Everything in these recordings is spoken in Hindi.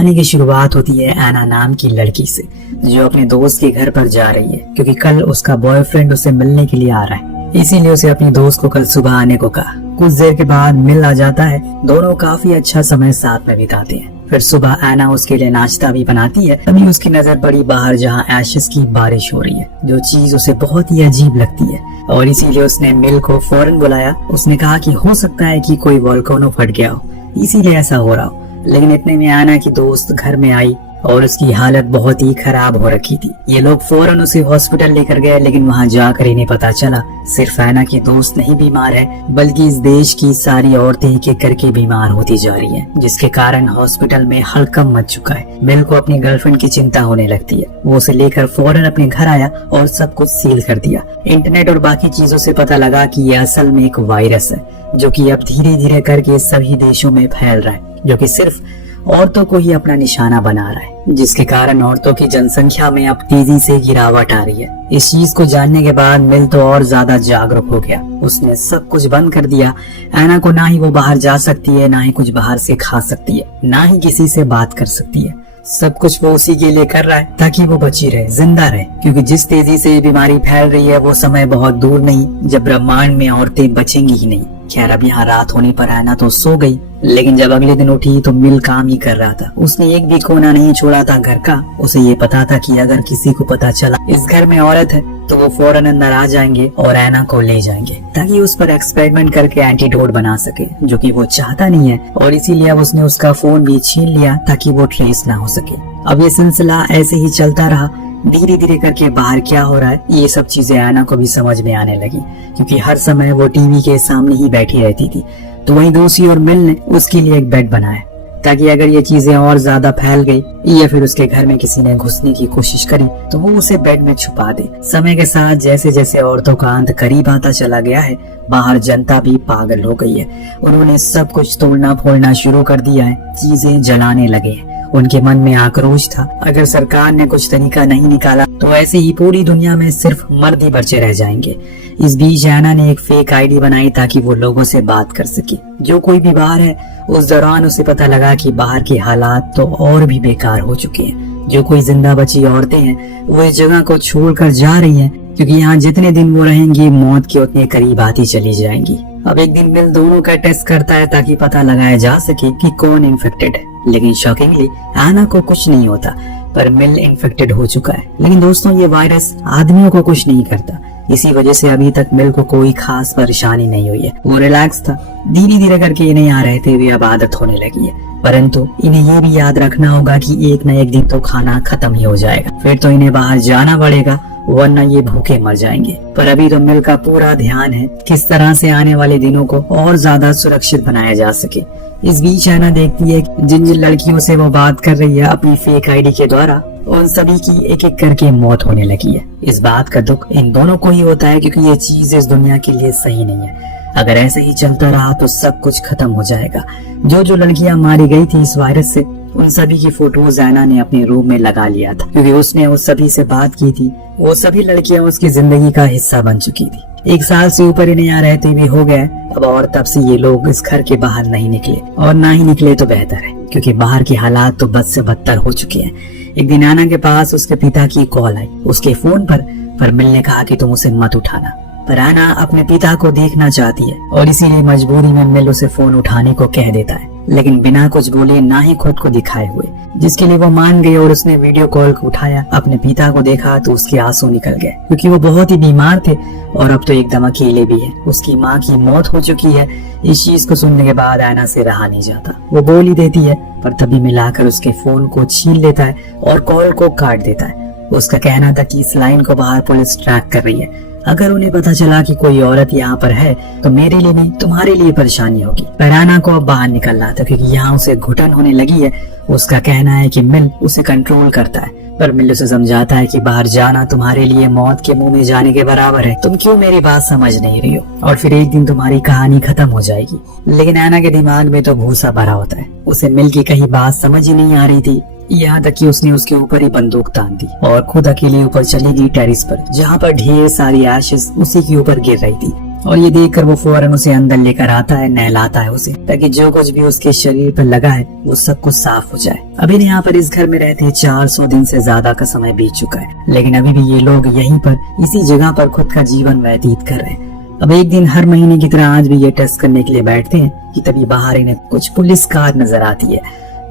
कहानी की शुरुआत होती है एना नाम की लड़की से, जो अपने दोस्त के घर पर जा रही है क्योंकि कल उसका बॉयफ्रेंड उसे मिलने के लिए आ रहा है। इसीलिए उसे अपनी दोस्त को कल सुबह आने को कहा। कुछ देर के बाद मिल आ जाता है। दोनों काफी अच्छा समय साथ में बिताते हैं। फिर सुबह एना उसके लिए नाश्ता भी बनाती है। तभी उसकी नजर पड़ी बाहर, जहाँ एशेस की बारिश हो रही है, जो चीज उसे बहुत ही अजीब लगती है और इसीलिए उसने मिल को फौरन बुलाया। उसने कहा कि हो सकता है कि कोई वोल्केनो फट गया हो, इसीलिए ऐसा हो रहा हो। लेकिन इतने में एना की दोस्त घर में आई और उसकी हालत बहुत ही खराब हो रखी थी। ये लोग फौरन उसे हॉस्पिटल लेकर गए, लेकिन वहाँ जाकर इन्हें पता चला सिर्फ एना की दोस्त नहीं बीमार है, बल्कि इस देश की सारी औरतें एक एक करके बीमार होती जा रही हैं, जिसके कारण हॉस्पिटल में हड़कंप मच चुका है। मिल को अपनी गर्लफ्रेंड की चिंता होने लगती है। वो उसे लेकर फौरन अपने घर आया और सब कुछ सील कर दिया। इंटरनेट और बाकी चीजों से पता लगा कि ये असल में एक वायरस है, जो कि अब धीरे धीरे करके सभी देशों में फैल रहा है, जो कि सिर्फ औरतों को ही अपना निशाना बना रहा है, जिसके कारण औरतों की जनसंख्या में अब तेजी से गिरावट आ रही है। इस चीज को जानने के बाद मिल तो और ज्यादा जागरूक हो गया। उसने सब कुछ बंद कर दिया। एना को ना ही वो बाहर जा सकती है, ना ही कुछ बाहर से खा सकती है, ना ही किसी से बात कर सकती है। सब कुछ वो उसी के लिए कर रहा है ताकि वो बची रहे, जिंदा रहे, क्योंकि जिस तेजी से ये बीमारी फैल रही है वो समय बहुत दूर नहीं जब ब्रह्मांड में औरतें बचेंगी ही नहीं। खैर, अब यहाँ रात होने पर एना तो सो गई, लेकिन जब अगले दिन उठी तो मिल काम ही कर रहा था। उसने एक भी कोना नहीं छोड़ा था घर का। उसे ये पता था कि अगर किसी को पता चला इस घर में औरत है तो वो फौरन अंदर आ जाएंगे और एना को ले जाएंगे, ताकि उस पर एक्सपेरिमेंट करके एंटीडोट बना सके, जो कि वो चाहता नहीं है। और इसीलिए अब उसने उसका फोन भी छीन लिया ताकि वो ट्रेस ना हो सके। अब ये सिलसिला ऐसे ही चलता रहा। धीरे धीरे करके बाहर क्या हो रहा है ये सब चीजें एना को भी समझ में आने लगी, क्योंकि हर समय वो टीवी के सामने ही बैठी रहती थी। तो वहीं दूसरी और मिल ने उसके लिए एक बेड बनाया, ताकि अगर ये चीजें और ज्यादा फैल गई या फिर उसके घर में किसी ने घुसने की कोशिश करी तो वो उसे बेड में छुपा दे। समय के साथ जैसे जैसे औरतों का अंत करीब आता चला गया है, बाहर जनता भी पागल हो गई है। उन्होंने सब कुछ तोड़ना फोड़ना शुरू कर दिया है, चीजें जलाने लगे हैं। उनके मन में आक्रोश था, अगर सरकार ने कुछ तरीका नहीं निकाला तो ऐसे ही पूरी दुनिया में सिर्फ मर्द ही बचे रह जाएंगे। इस बीच एना ने एक फेक आईडी बनाई ताकि वो लोगों से बात कर सके, जो कोई भी बाहर है। उस दौरान उसे पता लगा कि बाहर के हालात तो और भी बेकार हो चुके हैं। जो कोई जिंदा बची औरतें हैं वो इस जगह को छोड़कर जा रही हैं, क्योंकि यहाँ जितने दिन वो रहेंगी मौत के उतने करीब आती चली जाएंगी। अब एक दिन मिल दोनों का टेस्ट करता है ताकि पता लगाया जा सके कि कौन इन्फेक्टेड है, लेकिन शॉकिंगली एना को कुछ नहीं होता, पर मिल इन्फेक्टेड हो चुका है। लेकिन दोस्तों, ये वायरस आदमियों को कुछ नहीं करता, इसी वजह से अभी तक मिल को कोई खास परेशानी नहीं हुई है। वो रिलैक्स था। धीरे धीरे करके इन्हें यहाँ रहते हुए अब आदत होने लगी है, परंतु इन्हें ये भी याद रखना होगा कि एक न एक दिन तो खाना खत्म ही हो जाएगा। फिर तो इन्हें बाहर जाना पड़ेगा, वरना ये भूखे मर जाएंगे। पर अभी तो मिल का पूरा ध्यान है किस तरह से आने वाले दिनों को और ज्यादा सुरक्षित बनाया जा सके। इस बीच एना देखती है जिन जिन लड़कियों से वो बात कर रही है अपनी फेक आईडी के द्वारा, उन सभी की एक एक करके मौत होने लगी है। इस बात का दुख इन दोनों को ही होता है, क्योंकि ये चीज इस दुनिया के लिए सही नहीं है। अगर ऐसे ही चलता रहा तो सब कुछ खत्म हो जाएगा। जो जो लड़कियां मारी गई थी इस वायरस से, उन सभी की फोटोज एना ने अपने रूम में लगा लिया था, क्योंकि उसने उस सभी से बात की थी। वो सभी लड़कियां उसकी जिंदगी का हिस्सा बन चुकी थी। 1 साल से ऊपर इन्हें यहाँ रहते हुए हो गया अब, और तब से ये लोग इस घर के बाहर नहीं निकले, और ना ही निकले तो बेहतर है, क्योंकि बाहर के हालात तो बद से बदतर हो चुके हैं। एक दिन एना के पास उसके पिता की कॉल आई उसके फोन पर मिल ने कहा कि तुम उसे मत उठाना। पर एना अपने पिता को देखना चाहती है और इसीलिए मजबूरी में मिल उसे फोन उठाने को कह देता है, लेकिन बिना कुछ बोले ना ही खुद को दिखाए हुए, जिसके लिए वो मान गई और उसने वीडियो कॉल को उठाया। अपने पिता को देखा तो उसके आंसू निकल गए, क्योंकि वो बहुत ही बीमार थे और अब तो एकदम अकेले भी है। उसकी माँ की मौत हो चुकी है। इस चीज को सुनने के बाद एना से रहा नहीं जाता। वो बोल ही देती है, पर तभी मिलाकर उसके फोन को छीन लेता है और कॉल को काट देता है। उसका कहना था कि इस लाइन को बाहर पुलिस ट्रैक कर रही है। अगर उन्हें पता चला कि कोई औरत यहाँ पर है तो मेरे लिए नहीं तुम्हारे लिए परेशानी होगी। पर एना को अब बाहर निकलना था, क्योंकि यहाँ उसे घुटन होने लगी है। उसका कहना है कि मिल उसे कंट्रोल करता है, पर मिल उसे समझाता है कि बाहर जाना तुम्हारे लिए मौत के मुंह में जाने के बराबर है। तुम क्यों मेरी बात समझ नहीं रही हो, और फिर एक दिन तुम्हारी कहानी खत्म हो जाएगी। लेकिन एना के दिमाग में तो भूसा भरा होता है। उसे मिल की कहीं बात समझ ही नहीं आ रही थी, यहाँ तक कि उसने उसके ऊपर ही बंदूक तान दी और खुद अकेले ऊपर चली गई टेरिस पर, जहाँ पर ढेर सारी एशेस उसी के ऊपर गिर रही थी। और ये देखकर वो फौरन उसे अंदर लेकर आता है, नहलाता है उसे, ताकि जो कुछ भी उसके शरीर पर लगा है वो सब कुछ साफ हो जाए। अभी यहाँ पर इस घर में रहते 400 दिन से ज्यादा का समय बीत चुका है, लेकिन अभी भी ये लोग यहीं पर इसी जगह पर खुद का जीवन व्यतीत कर रहे हैं। अब एक दिन हर महीने की तरह आज भी ये टेस्ट करने के लिए बैठते हैं कि तभी बाहर इन्हें कुछ पुलिस कार नजर आती है।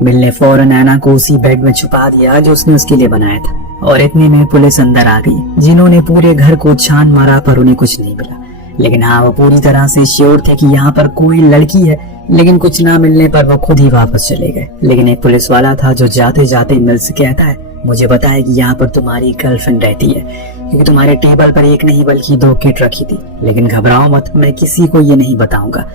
मिल ने फौरन ऐना को उसी बेड में छुपा दिया जो उसने उसके लिए बनाया था, और इतने में पुलिस अंदर आ गई, जिन्होंने पूरे घर को छान मारा पर उन्हें कुछ नहीं मिला। लेकिन हाँ, वो पूरी तरह से श्योर थे कि यहाँ पर कोई लड़की है, लेकिन कुछ ना मिलने पर वो खुद ही वापस चले गए। लेकिन एक पुलिस वाला था जो जाते जाते मिल से कहता है, मुझे बताया कि यहाँ पर तुम्हारी गर्लफ्रेंड रहती है, क्योंकि तुम्हारे टेबल पर एक नहीं बल्कि 2 किट रखी थी। लेकिन घबराओ मत, मैं किसी को ये नहीं बताऊंगा,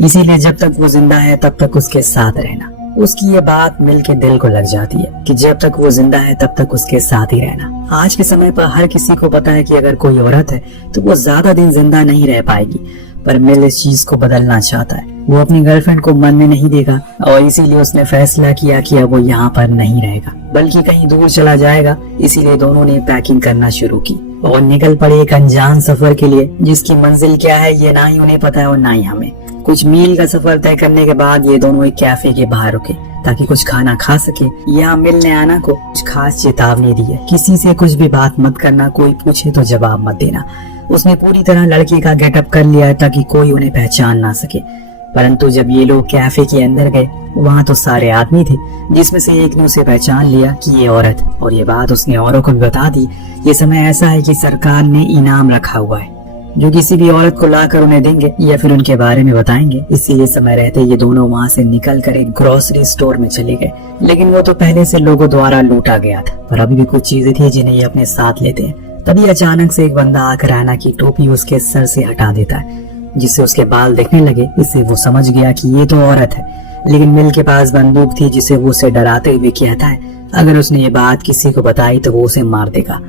इसीलिए जब तक वो जिंदा है तब तक उसके साथ रहना। उसकी ये बात मिल के दिल को लग जाती है कि जब तक वो जिंदा है तब तक उसके साथ ही रहना। आज के समय पर हर किसी को पता है कि अगर कोई औरत है तो वो ज्यादा दिन जिंदा नहीं रह पाएगी, पर मिल इस चीज को बदलना चाहता है। वो अपनी गर्लफ्रेंड को मरने नहीं देगा, और इसीलिए उसने फैसला किया कि अब वो यहाँ पर नहीं रहेगा बल्कि कहीं दूर चला जाएगा। इसीलिए दोनों ने पैकिंग करना शुरू की और निकल पड़े एक अनजान सफर के लिए, जिसकी मंजिल क्या है ये ना ही उन्हें पता है और ना ही हमें। कुछ मील का सफर तय करने के बाद ये दोनों एक कैफे के बाहर रुके ताकि कुछ खाना खा सके। यहाँ मिल ने ऐना को कुछ खास चेतावनी दी है, किसी से कुछ भी बात मत करना, कोई पूछे तो जवाब मत देना। उसने पूरी तरह लड़की का गेटअप कर लिया है ताकि कोई उन्हें पहचान ना सके। परंतु जब ये लोग कैफे के अंदर गए, वहाँ तो सारे आदमी थे, जिसमें से एक ने उसे पहचान लिया कि ये औरत, और ये बात उसने औरों को भी बता दी। ये समय ऐसा है कि सरकार ने इनाम रखा हुआ है जो किसी भी औरत को लाकर उन्हें देंगे या फिर उनके बारे में बताएंगे। इसीलिए समय रहते ये दोनों वहाँ से निकलकर एक ग्रोसरी स्टोर में चले गए, लेकिन वो तो पहले से लोगों द्वारा लूटा गया था, पर अभी भी कुछ चीजें थी जिन्हें ये अपने साथ लेते हैं। तभी अचानक से एक बंदा आकर ऐना की टोपी उसके सर से हटा देता है, जिससे उसके बाल दिखने लगे। इससे वो समझ गया कि ये तो औरत है, लेकिन मिल के पास बंदूक थी जिसे वो उसे डराते हुए कहता है अगर उसने ये बात किसी को बताई तो वो उसे मार देगा।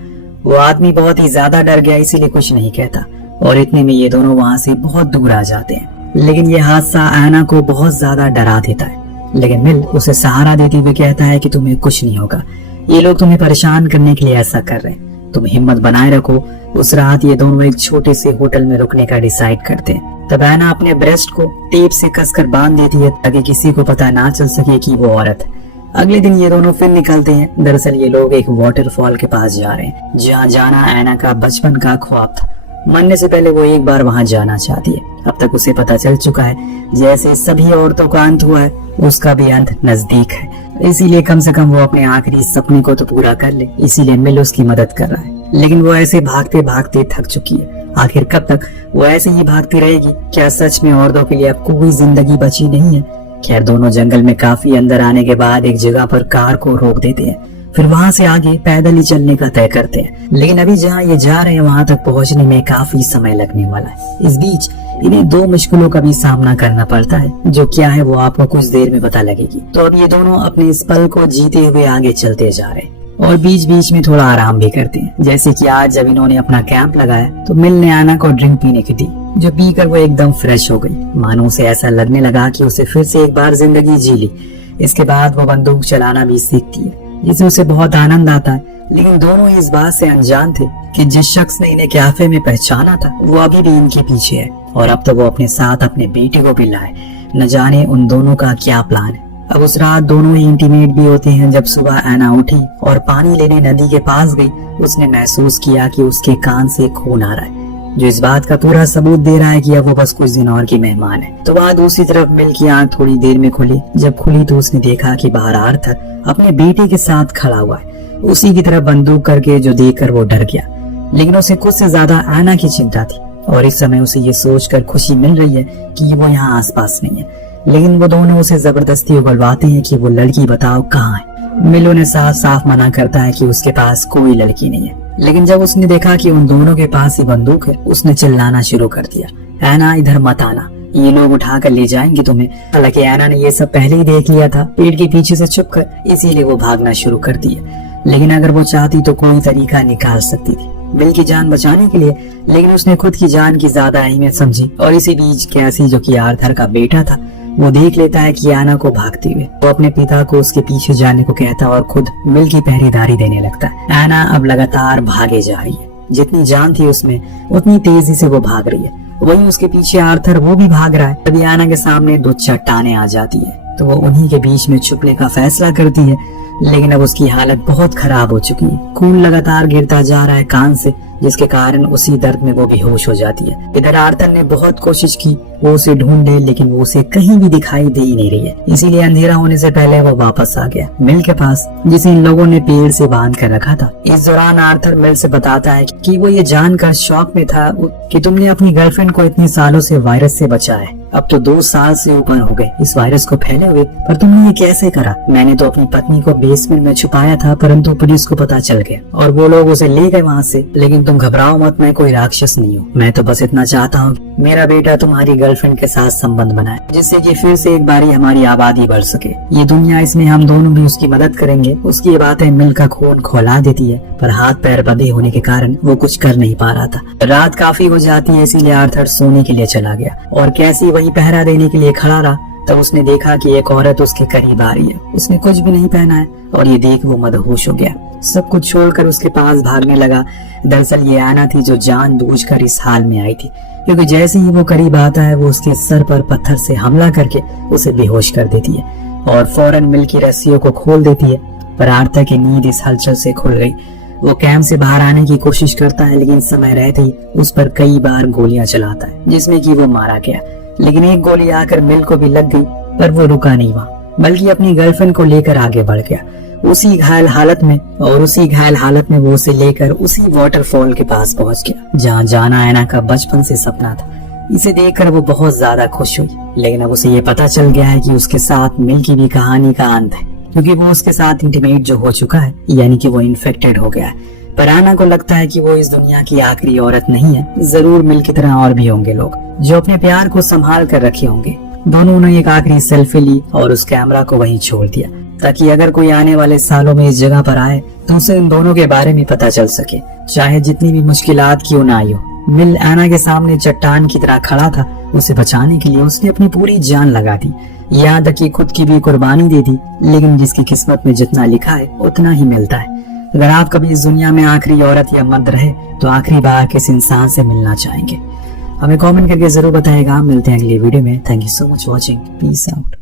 वो आदमी बहुत ही ज्यादा डर गया, इसीलिए कुछ नहीं कहता, और इतने में ये दोनों वहाँ से बहुत दूर आ जाते हैं। लेकिन ये हादसा ऐना को बहुत ज्यादा डरा देता है, लेकिन मिल उसे सहारा देते हुए कहता है कि तुम्हें कुछ नहीं होगा, ये लोग तुम्हें परेशान करने के लिए ऐसा कर रहे हैं, तुम हिम्मत बनाए रखो। उस रात ये दोनों एक छोटे से होटल में रुकने का डिसाइड करते हैं। तब ऐना अपने ब्रेस्ट को टेप से कसकर बांध देती है ताकि किसी को पता ना चल सके कि वो औरत है। अगले दिन ये दोनों फिर निकलते हैं। दरअसल ये लोग एक वाटरफॉल के पास जा रहे हैं, जहाँ जाना ऐना का बचपन का ख्वाब था। मरने से पहले वो एक बार वहाँ जाना चाहती है। अब तक उसे पता चल चुका है जैसे सभी औरतों का अंत हुआ है, उसका भी अंत नजदीक है। इसीलिए कम से कम वो अपने आखिरी सपने को तो पूरा कर ले, इसीलिए मिल उसकी मदद कर रहा है। लेकिन वो ऐसे भागते भागते थक चुकी है। आखिर कब तक वो ऐसे ही भागती रहेगी? क्या सच में औरतों के लिए अब कोई जिंदगी बची नहीं है? खैर, दोनों जंगल में काफी अंदर आने के बाद एक जगह पर कार को रोक देते हैं, फिर वहाँ से आगे पैदल ही चलने का तय करते हैं। लेकिन अभी जहाँ ये जा रहे हैं वहाँ तक पहुँचने में काफी समय लगने वाला है। इस बीच इन्हें 2 मुश्किलों का भी सामना करना पड़ता है, जो क्या है वो आपको कुछ देर में पता लगेगी। तो अब ये दोनों अपने इस पल को जीते हुए आगे चलते जा रहे हैं और बीच बीच में थोड़ा आराम भी करते हैं। जैसे कि आज जब इन्होंने अपना कैंप लगाया तो मिल ने ऐना को ड्रिंक पीने की दी, जो पीकर वो एकदम फ्रेश हो गई। मानो उसे ऐसा लगने लगा कि उसे फिर से एक बार जिंदगी जी ली। इसके बाद वो बंदूक चलाना भी सीखती है, जिससे उसे बहुत आनंद आता है। लेकिन दोनों इस बात से अनजान थे कि जिस शख्स ने इन्हें कैफे में पहचाना था वो अभी भी इनके पीछे है, और अब तो वो अपने साथ अपने बेटे को भी लाए। न जाने उन दोनों का क्या प्लान है। अब उस रात दोनों ही इंटीमेट भी होते हैं। जब सुबह ऐना उठी और पानी लेने नदी के पास गई, उसने महसूस किया कि उसके कान से खून आ रहा है, जो इस बात का पूरा सबूत दे रहा है कि अब वो बस कुछ दिन और की मेहमान है। तो वहाँ दूसरी तरफ मिल की आंख थोड़ी देर में खुली। जब खुली तो उसने देखा कि बाहर आर्थर अपने बेटे के साथ खड़ा हुआ है, उसी की तरफ बंदूक करके, जो देखकर वो डर गया। लेकिन उसे खुद से ज्यादा ऐना की चिंता थी, और इस समय उसे ये सोचकर खुशी मिल रही है कि वो यहाँ आसपास नहीं है। लेकिन वो दोनों उसे जबरदस्ती उगलवाते हैं कि वो लड़की बताओ कहाँ है। मिल उन्हें साफ साफ मना करता है कि उसके पास कोई लड़की नहीं है। लेकिन जब उसने देखा कि उन दोनों के पास ही बंदूक है, उसने चिल्लाना शुरू कर दिया, ऐना इधर मत आना, ये लोग उठा कर ले जाएंगे तुम्हें। हालांकि ऐना ने ये सब पहले ही देख लिया था, पेड़ के पीछे से छुपकर, इसीलिए वो भागना शुरू कर दिया। लेकिन अगर वो चाहती तो कोई तरीका निकाल सकती थी मिल की जान बचाने के लिए, लेकिन उसने खुद की जान की ज्यादा अहमियत समझी। और इसी बीच कैसी, जो कि आर्थर का बेटा था, वो देख लेता है कि ऐना को भागते हुए। वो अपने पिता को उसके पीछे जाने को कहता है और खुद मिल की पहरेदारी देने लगता है। ऐना अब लगातार भागे जा रही है जितनी जान थी उसमें उतनी तेजी से वो भाग रही है। वहीं उसके पीछे आर्थर वो भी भाग रहा है। तभी एना के सामने दो चट्टानें आ जाती है तो वो उन्हीं के बीच में छुपने का फैसला करती है, लेकिन अब उसकी हालत बहुत खराब हो चुकी है। खून लगातार गिरता जा रहा है कान से, जिसके कारण उसी दर्द में वो बेहोश हो जाती है। इधर आर्थर ने बहुत कोशिश की वो उसे ढूंढे, लेकिन वो उसे कहीं भी दिखाई दे ही नहीं रही है। इसीलिए अंधेरा होने से पहले वो वापस आ गया मिल के पास, जिसे इन लोगों ने पेड़ से बांध कर रखा था। इस दौरान आर्थर मिल से बताता है कि वो ये जानकर शॉक में था कि तुमने अपनी गर्लफ्रेंड को इतने सालों से वायरस से बचाया है। अब तो 2 साल से ऊपर हो गए इस वायरस को फैले हुए, पर तुमने ये कैसे करा? मैंने तो अपनी पत्नी को बेसमेंट में छुपाया था, परंतु पुलिस को पता चल गया और वो लोग उसे ले गए वहाँ से। लेकिन तुम घबराओ मत, मैं कोई राक्षस नहीं हूँ। मैं तो बस इतना चाहता हूँ मेरा बेटा तुम्हारी गर्लफ्रेंड के साथ संबंध बनाए, जिससे कि फिर से एक बारी हमारी आबादी बढ़ सके। ये दुनिया, इसमें हम दोनों भी उसकी मदद करेंगे। उसकी ये बातें मिल का खून खौला देती है, पर हाथ पैर बंधे होने के कारण वो कुछ कर नहीं पा रहा था। रात काफी हो जाती है, इसीलिए आर्थर सोने के लिए चला गया और कैसी वही पहरा देने के लिए खड़ा रहा तब उसने देखा कि एक औरत उसके करीब आ रही है। उसने कुछ भी नहीं पहना है और ये देख वो मदहोश हो गया। सब कुछ छोड़कर उसके पास भागने लगा। दरअसल ये एना थी जो जानबूझकर इस हाल में आई थी, क्योंकि जैसे ही वो करीब आता है वो उसके सर पर पत्थर से हमला करके उसे बेहोश कर देती है और फौरन मिल की रस्सियों को खोल देती है। पर आर्थर की नींद इस हलचल से खुल गई। वो कैंप से बाहर आने की कोशिश करता है, लेकिन समय रहते ही उस पर कई बार गोलियां चलाता है, जिसमें कि वो मारा गया। लेकिन एक गोली आकर मिल को भी लग गई, पर वो रुका नहीं वहाँ, बल्कि अपनी गर्लफ्रेंड को लेकर आगे बढ़ गया उसी घायल हालत में वो उसे लेकर उसी वाटरफॉल के पास पहुंच गया जहाँ जाना एना का बचपन से सपना था। इसे देखकर वो बहुत ज्यादा खुश हुई, लेकिन अब उसे ये पता चल गया है कि उसके साथ मिल की भी कहानी का अंत है, क्योंकि वो उसके साथ इंटीमेट जो हो चुका है, यानी कि वो इन्फेक्टेड हो गया है। पर एना को लगता है कि वो इस दुनिया की आखिरी औरत नहीं है। जरूर मिल की तरह और भी होंगे लोग जो अपने प्यार को संभाल कर रखे होंगे। दोनों ने एक आखिरी सेल्फी ली और उस कैमरा को वहीं छोड़ दिया, ताकि अगर कोई आने वाले सालों में इस जगह पर आए तो उसे इन दोनों के बारे में पता चल सके, चाहे जितनी भी मुश्किलात क्यों ना आई हो। मिल एना के सामने चट्टान की तरह खड़ा था। उसे बचाने के लिए उसने अपनी पूरी जान लगा दी, यहाँ तक कि खुद की भी कुर्बानी दे दी। लेकिन जिसकी किस्मत में जितना लिखा है उतना ही मिलता है। अगर आप कभी इस दुनिया में आखिरी औरत या मर्द रहे तो आखिरी बार किस इंसान से मिलना चाहेंगे? हमें कमेंट करके जरूर बताएगा। मिलते हैं अगली वीडियो में। Thank you so much watching. Peace out.